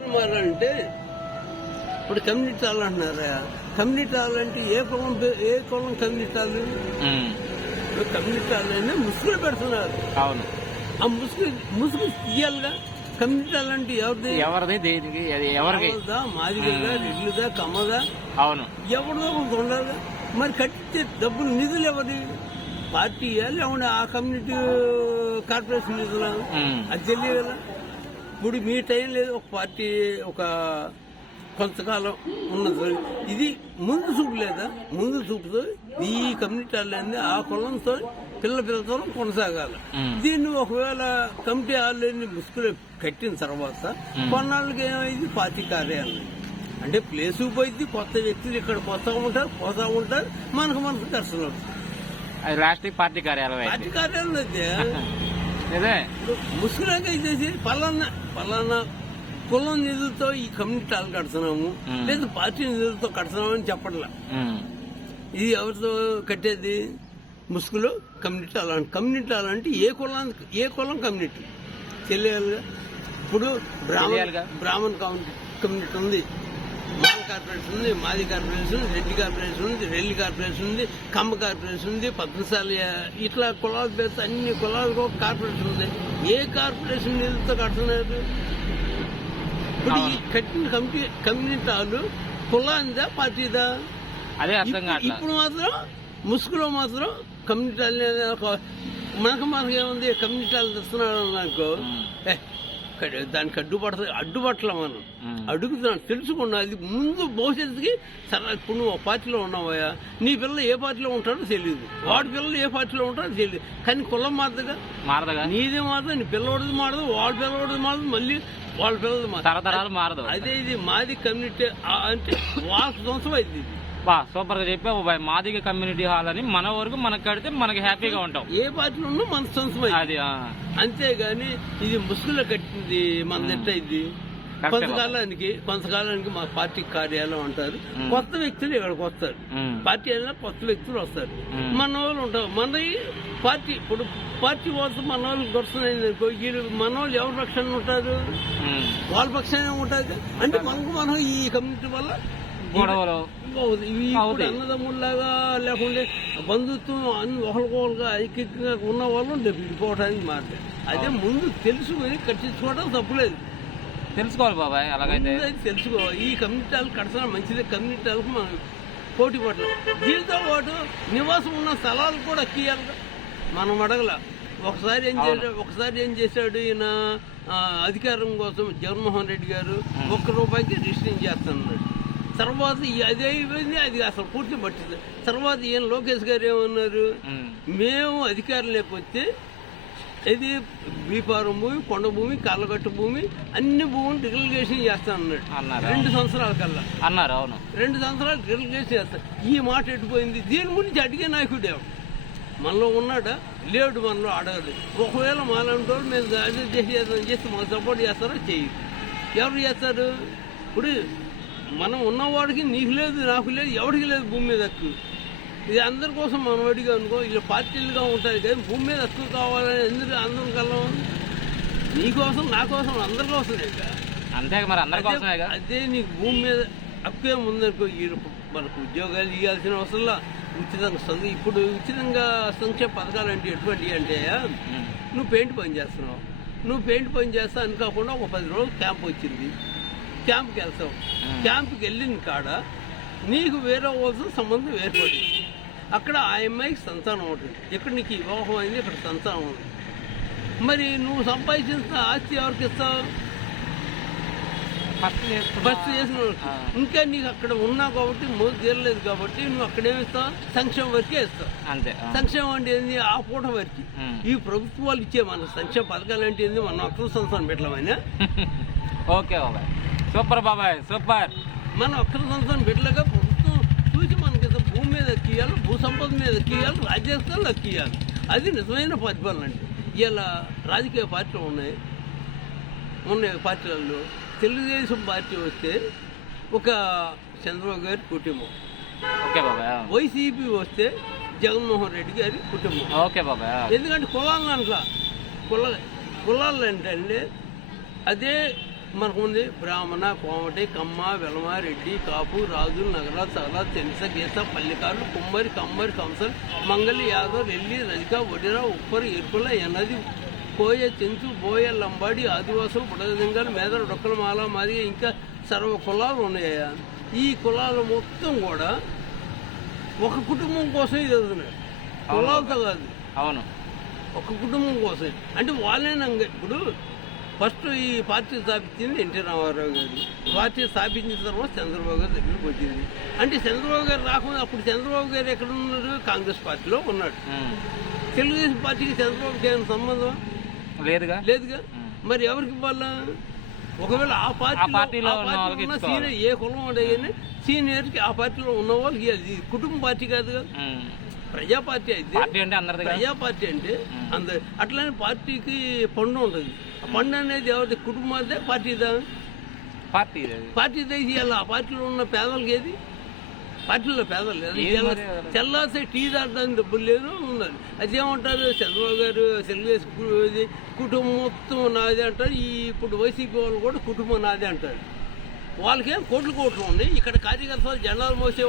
అంటే ఇప్పుడు community hall అంటున్నారా? కమ్యూనిటీ హాల్ అంటే ఏ కులం కమ్యూనిటీ హాల్? కమ్యూనిటీ హాల్ అంటే ముసుగులు పెడుతున్నారు. అవును, ఆ ముసుగు తీయాలిగా. కమ్యూనిటీ హాల్ అంటే ఎవరిది దేనికి? ఎవరికి? మాదిగా, రెడ్లుగా, కమ్మగా, అవును, ఎవరిదో ఒకటి ఉండాలిగా. మరి కట్టించే డబ్బులు నిధులు ఎవరి? పార్టీయా లేకుంటే ఆ కమ్యూనిటీ కార్పొరేషన్ నిధులా? అది తెలియదు కదా. ఇప్పుడు మీ టైం లేదు. ఒక పార్టీ ఒక కొంతకాలం ఉన్నది. ఇది ముందు చూపు లేదా? ముందు చూపుతో ఈ కమ్యూనిటీ హాల్ ఆ కులంతో పిల్లలతో కొనసాగాలి. దీన్ని ఒకవేళ కమిటీ హాల్ని ముసుగులు కట్టిన తర్వాత కొన్నాళ్ళకి ఏమైంది? పార్టీ కార్యాలయం అంటే ప్లేసు పోయింది. కొత్త వ్యక్తులు ఇక్కడ పోతా ఉంటారు. మనకు దర్శనం అవుతుంది. రాష్ట్రీయ పార్టీ కార్యాలయం. పార్టీ కార్యాలయం అయితే ముసుగులాగా ఇచ్చేసి పలానా కులం నిధులతో ఈ కమ్యూనిటీ హాల్ కడుతున్నాము, లేదా పార్టీ నిధులతో కడుతున్నాము అని చెప్పట్లా. ఇది ఎవరితో కట్టేది? ముసుగులో కమ్యూనిటీ హాల్. కమ్యూనిటీ హాల్ అంటే ఏ కులం కమ్యూనిటీ తెలియాలిగా. ఇప్పుడు బ్రాహ్మణ్ కమ్యూనిటీ ఉంది, మాల కార్పొరేషన్ ఉంది, మాది కార్పొరేషన్, రెడ్డి కార్పొరేషన్ ఉంది, రెల్లి కార్పొరేషన్ ఉంది, కమ్మ కార్పొరేషన్ ఉంది, పద్మశాలి, ఇట్లా కులాలు పేరుతో అన్ని కులాలకు ఒక కార్పొరేషన్ ఉంది. ఏ కార్పొరేషన్ నిధులతో కడుతున్నారు? ఇప్పుడు ఈ కట్టిన కమ్యూనిటీ హాల్ కులాందా పార్టీదా? అదే అర్థం కాదు. ఇప్పుడు మాత్రం ముసుగులో మాత్రం కమ్యూనిటీ హాల్ మనకు ఏముంది? కమ్యూనిటీ హాల్ తెస్తున్నాడు అనుకో, దానికి అడ్డుపట్ల మనం అడుగుతున్నాం. తెలుసుకున్నా అది ముందు భవిష్యత్తుకి. సరే ఇప్పుడు నువ్వు పార్టీలో ఉన్నావయ్యా, నీ పిల్లలు ఏ పార్టీలో ఉంటాడో తెలియదు, వాడి పిల్లలు ఏ పార్టీలో ఉంటాడో తెలియదు. కానీ కులం మారదుగా. నీదే మారదు, నీ పిల్లవాడిది మారదు, వాళ్ళ పిల్లవాడిది మారదు, మళ్ళీ వాళ్ళ పిల్లలు మారదు. అదే ఇది మాది కమ్యూనిటీ అంటే వాళ్ళ సంవత్సరం అయింది. సూపర్ గా చెప్పావు. మాదిగ కమ్యూనిటీ హాల్ అని మన వరకు మనకు కడితే మనకి హ్యాపీగా ఉంటాం. ఏ పార్టీలో ఉన్నా మన సంవత్సరం అది. అంతేగాని ఇది ముసుగులో కట్టింది మన ఇది. కొంతకాలానికి మా పార్టీ కార్యాలయం అంటారు. కొత్త వ్యక్తులు ఇక్కడికి వస్తారు. పార్టీ అయినా కొత్త వ్యక్తులు వస్తారు. మన వాళ్ళు ఉంటారు. మన పార్టీ ఇప్పుడు పార్టీ కోసం మన వాళ్ళు గొడుతున్నాయి. మన వాళ్ళు ఎవరి పక్షాన్ని ఉంటారు? వాళ్ళ పక్షాన్ని ఉంటుంది. అంటే మనం ఈ కమ్యూనిటీ వల్ల అన్నదమ్ముల్లాగా లేకుంటే బంధుత్వం అన్ని ఒకరికొకరుగా ఐక్యంగా ఉన్న వాళ్ళు విడిపోవడానికి మాట్లాడు. అదే ముందు తెలుసుకుని కట్టించుకోవడం తప్పులేదు. తెలుసుకోవాలి బాబాయ్. అలాగైతే తెలుసుకోవాలి. ఈ కమ్యూనిటీ హాల్ కడతా మంచిదే. కమ్యూనిటీ హాల్కు మనం పోటీ పడలేదు. దీంతో పాటు నివాసం ఉన్న స్థలాలు కూడా అక్కియాలి. మనం అడగల. ఒకసారి ఏం చేశాడు ఈయన అధికారం కోసం జగన్మోహన్ రెడ్డి గారు ₹1 రిజిస్ట్రేషన్ చేస్తున్నాడు. తర్వాత అది అయిపోయింది. అది అసలు పూర్తి పట్టింది. తర్వాత ఈయన లోకేష్ గారు ఏమన్నారు? మేము అధికారం లేకపోతే ఇది బీపారం భూమి, కొండ భూమి, కాళ్ళగట్టు భూమి అన్ని భూములు రికగ్నిషన్ చేస్తానన్నాడు. 2 సంవత్సరాల కల్లా అన్నారు. అవును, 2 సంవత్సరాలు రికగ్నిషన్ చేస్తారు. ఈ మాట ఎట్టుపోయింది. దీని గురించి అడిగే నాయకుడు మనలో ఉన్నాడా? లేడు. మనలో అడగదు. ఒకవేళ మాలంటో మేము చేసి మాకు సపోర్ట్ చేస్తారో చేయదు. ఎవరు చేస్తారు? ఇప్పుడు మనం ఉన్నవాడికి నీకు లేదు, నాకు లేదు, ఎవరికి లేదు భూమి మీద హక్కు. ఇది అందరి కోసం మనం అడిగా అనుకో. ఇలా పార్టీలుగా ఉంటాయి కానీ భూమి మీద హక్కు కావాలని అందరం కలం. నీకోసం, నా కోసం, అందరి కోసం. అంతే మరి, అందరి కోసమే. అదే నీకు భూమి మీద హక్కు ఏముందనుకో. మనకు ఉద్యోగాలు ఇవ్వాల్సిన అవసరంలా ఉచితంగా ఇప్పుడు ఉచితంగా సంక్షేమ పథకాలు అంటే ఎటువంటి అంటే నువ్వు పెయింట్ పని చేస్తున్నావు. నువ్వు పెయింట్ పని చేస్తా అని కాకుండా ఒక 10 రోజులు క్యాంప్ వచ్చింది. క్యాంప్కి వెళ్తావు. క్యాంప్కి వెళ్ళిన కాడ నీకు వేరే వాళ్ళతో సంబంధం ఏర్పడింది. అక్కడ ఆ అమ్మాయికి సంతానం ఉంటుంది. ఇక్కడ నీకు వివాహం అయింది, ఇక్కడ సంతానం ఉంది. మరి నువ్వు సంపాదించిన ఆస్తి ఎవరికి ఇస్తావు? ఫస్ట్ చేసిన ఇంకా నీకు అక్కడ ఉన్నావు కాబట్టి మోజు తీరలేదు కాబట్టి నువ్వు అక్కడేమిస్తావు? సంక్షేమం వరకే ఇస్తావు. అంతే. సంక్షేమం అంటే ఏంది? ఆ పూట వరకు. ఈ ప్రభుత్వాలు ఇచ్చే మన సంక్షేమ పథకాలు అంటే ఏంది? మనం అక్కడ సంస్థానం పెట్టలేమైనా. ఓకే బాబాయ్, సూపర్ బాబాయ్, సూపర్. మనం అక్షర సంస్థను పెట్టలేక ప్రభుత్వం చూసి మనకి భూమి మీద ఎక్కియాలి, భూ సంపద మీద ఎక్కియాలి, రాజ్యాలు ఎక్కియాలి. అది నిజమైన పరిపాలన. అంటే ఇలా రాజకీయ పార్టీలు ఉన్నాయి. పార్టీలలో తెలుగుదేశం పార్టీ వస్తే ఒక చంద్రబాబు గారి కుటుంబం. ఓకే బాబాయ్. వైసీపీ వస్తే జగన్మోహన్ రెడ్డి గారి కుటుంబం. ఓకే బాబాయ్. ఎందుకంటే కులాలను అంటే అదే మనకు ఉంది బ్రాహ్మణ, కోమటి, కమ్మ, వెలమ, రెడ్డి, కాపు, రాజు, నగర, సగల, తెనిస, గీత, పల్లికారు, కుమ్మరి, కమ్మరి, కంసల్, మంగళి, యాదవ్, రెల్లి, రజిక, వడిర, ఉప్పరి, ఇర్కుల, ఎనది, కోయ, చెంచు, బోయ, లంబాడి, ఆదివాసులు, బుడగదింగలు, మేదలు, డొక్కల, మాల, మాది ఇంకా సర్వ కులాలు ఉన్నాయా. ఈ కులాలు మొత్తం కూడా ఒక కుటుంబం కోసం ఇది అవుతున్నాయి, కులాలతో కాదు. అవును, ఒక కుటుంబం కోసం అంటే వాళ్ళేనా. ఇప్పుడు ఫస్ట్ ఈ పార్టీ స్థాపించింది ఎన్టీ రామారావు గారు. పార్టీ స్థాపించిన తర్వాత చంద్రబాబు గారి దగ్గరికి వచ్చింది. అంటే చంద్రబాబు గారు రాకుండా అప్పుడు చంద్రబాబు గారు ఎక్కడ ఉన్నారు? కాంగ్రెస్ పార్టీలో ఉన్నాడు. తెలుగుదేశం పార్టీకి చంద్రబాబుకి ఏమైనా సంబంధం లేదుగా. మరి ఎవరికి ఇవ్వాలా? ఒకవేళ ఆ పార్టీలో ఉన్న సీనియర్ ఏ కులం ఉండేగానే సీనియర్కి ఆ పార్టీలో ఉన్న వాళ్ళకి అది కుటుంబ పార్టీ కాదుగా, ప్రజా పార్టీ అయితే. ప్రజా పార్టీ అంటే అందరు అట్లానే పార్టీకి పండు ఉంటుంది. ఆ పండు అనేది ఎవరి కుటుంబాదే పార్టీదా? పార్టీ తీసి ఆ పార్టీలో ఉన్న పేదలకి ఏది? పార్టీలో పేదలు లేదు. తెల్లాసే టీ తాగడానికి డబ్బులు లేదు ఉన్నారు. అదేమంటారు? చంద్రబాబు గారు తెలుగుదేశం కుటుంబం మొత్తం నాది అంటారు. ఇప్పుడు వైసీపీ వాళ్ళు కూడా కుటుంబం నాది అంటారు. వాళ్ళకేం కోట్లు ఉన్నాయి. ఇక్కడ కార్యకర్తలు జెండాలు మోసే